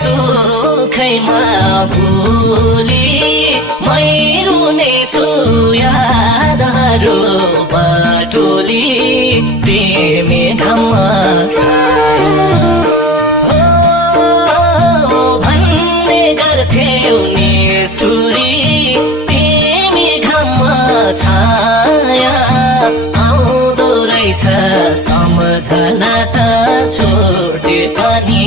सुखैमा भुली मै रुनेछु यादहरू बटुली तिमी घममा छाया हो भन्ने गर्थ्यौ निष्ठुरी तिमी घममा छाया आउँदो रहेछ सम्झना त छोटे पनि